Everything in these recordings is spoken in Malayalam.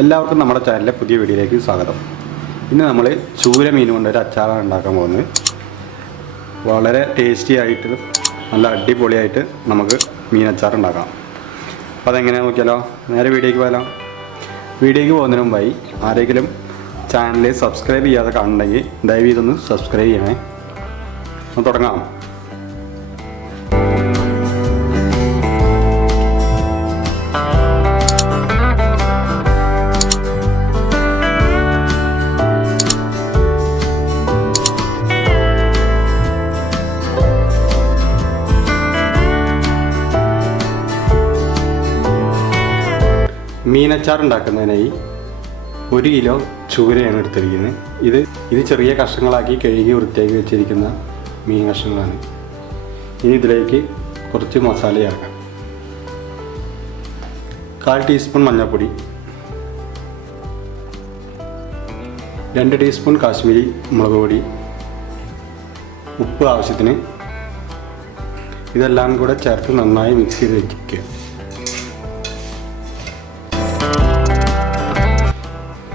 എല്ലാവർക്കും നമ്മുടെ ചാനലിലെ പുതിയ വീഡിയോയിലേക്ക് സ്വാഗതം. ഇന്ന് നമ്മൾ ചൂര മീൻ കൊണ്ടൊരു അച്ചാറാണ് ഉണ്ടാക്കാൻ പോകുന്നത്. വളരെ ടേസ്റ്റി ആയിട്ട് നല്ല അടിപൊളിയായിട്ട് നമുക്ക് മീൻ അച്ചാർ ഉണ്ടാക്കാം. അപ്പോൾ അതെങ്ങനെയാണെന്ന് നോക്കിയാലോ. നേരെ വീഡിയോയ്ക്ക് പോയാലോ. വീഡിയോയ്ക്ക് പോകുന്നതിന് മുമ്പായി ആരെങ്കിലും ചാനൽ സബ്സ്ക്രൈബ് ചെയ്യാതെ കാണുന്നുണ്ടെങ്കിൽ ദയവ് ഇതൊന്ന് സബ്സ്ക്രൈബ് ചെയ്യണേ. തുടങ്ങാം. മീനച്ചാർ ഉണ്ടാക്കുന്നതിനായി 1 കിലോ ചൂരയാണ് എടുത്തിരിക്കുന്നത്. ഇത് ചെറിയ കഷ്ണങ്ങളാക്കി കഴുകി വൃത്തിയാക്കി വെച്ചിരിക്കുന്ന മീൻ കഷ്ണങ്ങളാണ്. ഇനി ഇതിലേക്ക് കുറച്ച് മസാല ചേർക്കാം. 1/4 ടീസ്പൂൺ മഞ്ഞൾപ്പൊടി, 2 ടീസ്പൂൺ കാശ്മീരി മുളക് പൊടി, ഉപ്പ് ആവശ്യത്തിന്. ഇതെല്ലാം കൂടെ ചേർത്ത് നന്നായി മിക്സ് ചെയ്ത് വെക്കുക.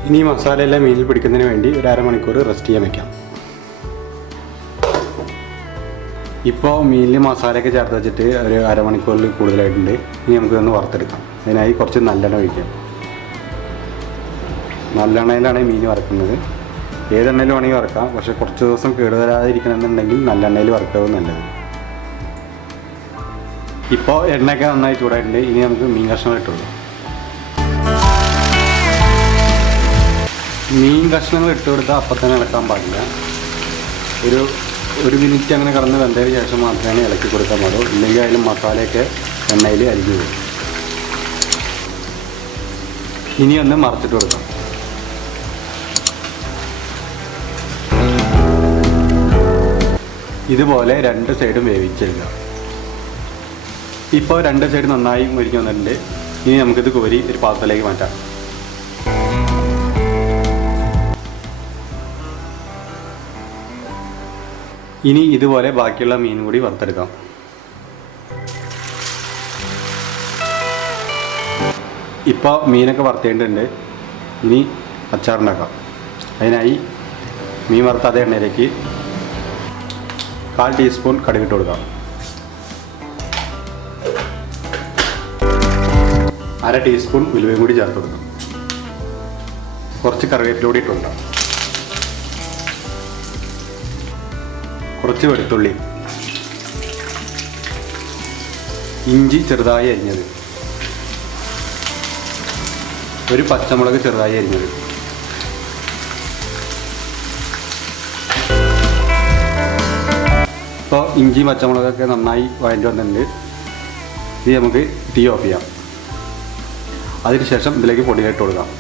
ഇനി മസാലയെല്ലാം മീനിൽ പിടിക്കുന്നതിന് വേണ്ടി ഒരു അരമണിക്കൂർ റെസ്റ്റ് ചെയ്യാൻ വയ്ക്കാം. ഇപ്പോൾ മീനിൽ മസാലയൊക്കെ ചേർത്ത് വെച്ചിട്ട് ഒരു അരമണിക്കൂറിൽ കൂടുതലായിട്ടുണ്ട്. ഇനി നമുക്കിതൊന്ന് വറുത്തെടുക്കാം. അതിനായി കുറച്ച് നല്ലെണ്ണ ഒഴിക്കാം. നല്ലെണ്ണയിലാണ് മീൻ വറുക്കുന്നത്. ഏതെണ്ണയിൽ വേണമെങ്കിൽ വറുക്കാം, പക്ഷേ കുറച്ച് ദിവസം കേടുവരാതിരിക്കണമെന്നുണ്ടെങ്കിൽ നല്ലെണ്ണയിൽ വറുക്കാവും നല്ലത്. ഇപ്പോൾ എണ്ണയൊക്കെ നന്നായി ചൂടായിട്ടുണ്ട്. ഇനി നമുക്ക് മീൻ കഷ്ണം ഇട്ടുള്ളൂ. മീൻ കഷ്ണങ്ങൾ ഇട്ട് കൊടുത്താൽ അപ്പം തന്നെ ഇളക്കാൻ പാടില്ല. ഒരു മിനിറ്റ് അങ്ങനെ കടന്ന് വെന്തതിന് ശേഷം മാത്രമേ ഇളക്കി കൊടുക്കാൻ പാടുള്ളൂ. ഇല്ലെങ്കിൽ അതിൽ മസാലയൊക്കെ എണ്ണയിൽ അരിഞ്ഞു പോകും. ഇനി ഒന്ന് മറച്ചിട്ട് കൊടുക്കാം. ഇതുപോലെ 2 സൈഡും വേവിച്ചെടുക്കുക. ഇപ്പോൾ 2 സൈഡ് നന്നായി മുരിഞ്ഞ് വന്നിട്ടുണ്ട്. ഇനി നമുക്കിത് കോരി ഒരു പാത്രത്തിലേക്ക് മാറ്റാം. ഇനി ഇതുപോലെ ബാക്കിയുള്ള മീൻ കൂടി വറുത്തെടുക്കാം. ഇപ്പോൾ മീനൊക്കെ വറുത്തേണ്ടിട്ടുണ്ട്. ഇനി അച്ചാറുണ്ടാക്കാം. അതിനായി മീൻ വറുത്ത അതേ എണ്ണയിലേക്ക് 1/4 ടീസ്പൂൺ കടുകിട്ട് കൊടുക്കാം. 1/2 ടീസ്പൂൺ ഉലുവയും കൂടി ചേർത്ത് കൊടുക്കാം. കുറച്ച് കറിവേപ്പില കൂടി ഇട്ട് കൊടുക്കാം. കുറച്ച് വെളുത്തുള്ളി, ഇഞ്ചി ചെറുതായി അരിഞ്ഞത്, ഒരു പച്ചമുളക് ചെറുതായി അരിഞ്ഞത്, ഇപ്പോൾ ഇഞ്ചി പച്ചമുളകൊക്കെ നന്നായി വഴറ്റി വന്നിട്ടുണ്ട്. ഇത് നമുക്ക് തീ ഓഫ് ചെയ്യാം. അതിനുശേഷം ഇതിലേക്ക് പൊടിയായിട്ട് കൊടുക്കാം.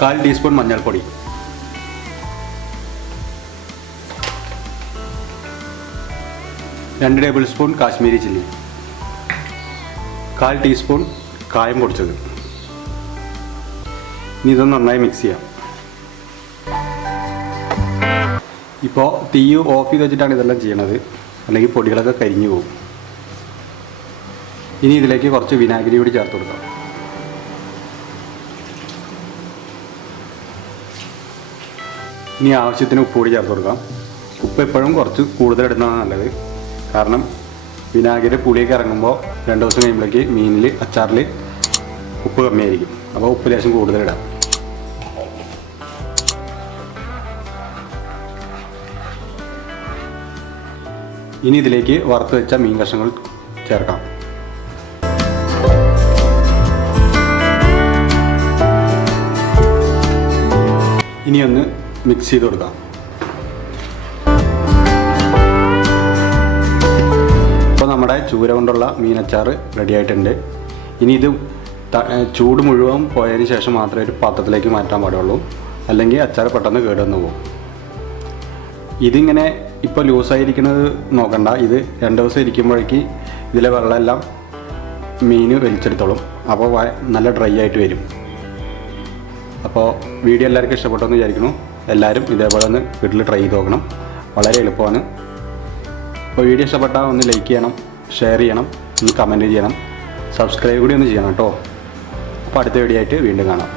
1/4 ടീസ്പൂൺ മഞ്ഞൾപ്പൊടി, 2 table spoon Kashmiri chilli, 1/4 teaspoon കായം പൊടിച്ചത്. ഇനി ഇതൊന്ന് നന്നായി മിക്സ് ചെയ്യാം. ഇപ്പോൾ തീ ഓഫ് ചെയ്ത് വെച്ചിട്ടാണ് ഇതെല്ലാം ചെയ്യണത്, അല്ലെങ്കിൽ പൊടികളൊക്കെ കരിഞ്ഞു പോകും. ഇനി ഇതിലേക്ക് കുറച്ച് വിനാഗിരി കൂടി ചേർത്ത് കൊടുക്കാം. ഇനി ആവശ്യത്തിന് ഉപ്പ് കൂടി ചേർത്ത് കൊടുക്കാം. ഉപ്പ് എപ്പോഴും കുറച്ച് കൂടുതൽ ഇടുന്നതാണ് നല്ലത്. കാരണം വിനാഗിരി പുളിയൊക്കെ ഇറങ്ങുമ്പോൾ 2 ദിവസം കഴിയുമ്പോഴേക്ക് മീനിൽ അച്ചാറിൽ ഉപ്പ് കമ്മിയായിരിക്കും. അപ്പോൾ ഉപ്പ് ലേശം കൂടുതലിടാം. ഇനി ഇതിലേക്ക് വറുത്ത് വെച്ച മീൻ കഷ്ണങ്ങൾ ചേർക്കാം. ഇനി ഒന്ന് മിക്സ് ചെയ്ത് കൊടുക്കാം. നമ്മുടെ ചൂര കൊണ്ടുള്ള മീനച്ചാർ റെഡി ആയിട്ടുണ്ട്. ഇനി ഇത് ചൂട് മുഴുവൻ പോയതിന് ശേഷം മാത്രമേ ഒരു പാത്രത്തിലേക്ക് മാറ്റാൻ പാടുള്ളൂ, അല്ലെങ്കിൽ അച്ചാർ പെട്ടെന്ന് കേടുവന്ന് പോകും. ഇതിങ്ങനെ ഇപ്പോൾ ലൂസായിരിക്കുന്നത് നോക്കണ്ട. ഇത് 2 ദിവസം ഇരിക്കുമ്പോഴേക്ക് ഇതിലെ വെള്ളമെല്ലാം മീൻ വലിച്ചെടുത്തോളും. അപ്പോൾ നല്ല ഡ്രൈ ആയിട്ട് വരും. അപ്പോൾ വീഡിയോ എല്ലാവർക്കും ഇഷ്ടപ്പെട്ടെന്ന് വിചാരിക്കുന്നു. എല്ലാവരും ഇതേപോലെ ഒന്ന് വീട്ടിൽ ട്രൈ ചെയ്ത് നോക്കണം. വളരെ എളുപ്പമാണ്. അപ്പോൾ വീഡിയോ ഇഷ്ടപ്പെട്ടാൽ ഒന്ന് ലൈക്ക് ചെയ്യണം, ഷെയർ ചെയ്യണം, ഒന്ന് കമൻറ്റ് ചെയ്യണം, സബ്സ്ക്രൈബ് കൂടി ഒന്ന് ചെയ്യണം കേട്ടോ. അപ്പോൾ അടുത്ത വീഡിയോ ആയിട്ട് വീണ്ടും കാണാം.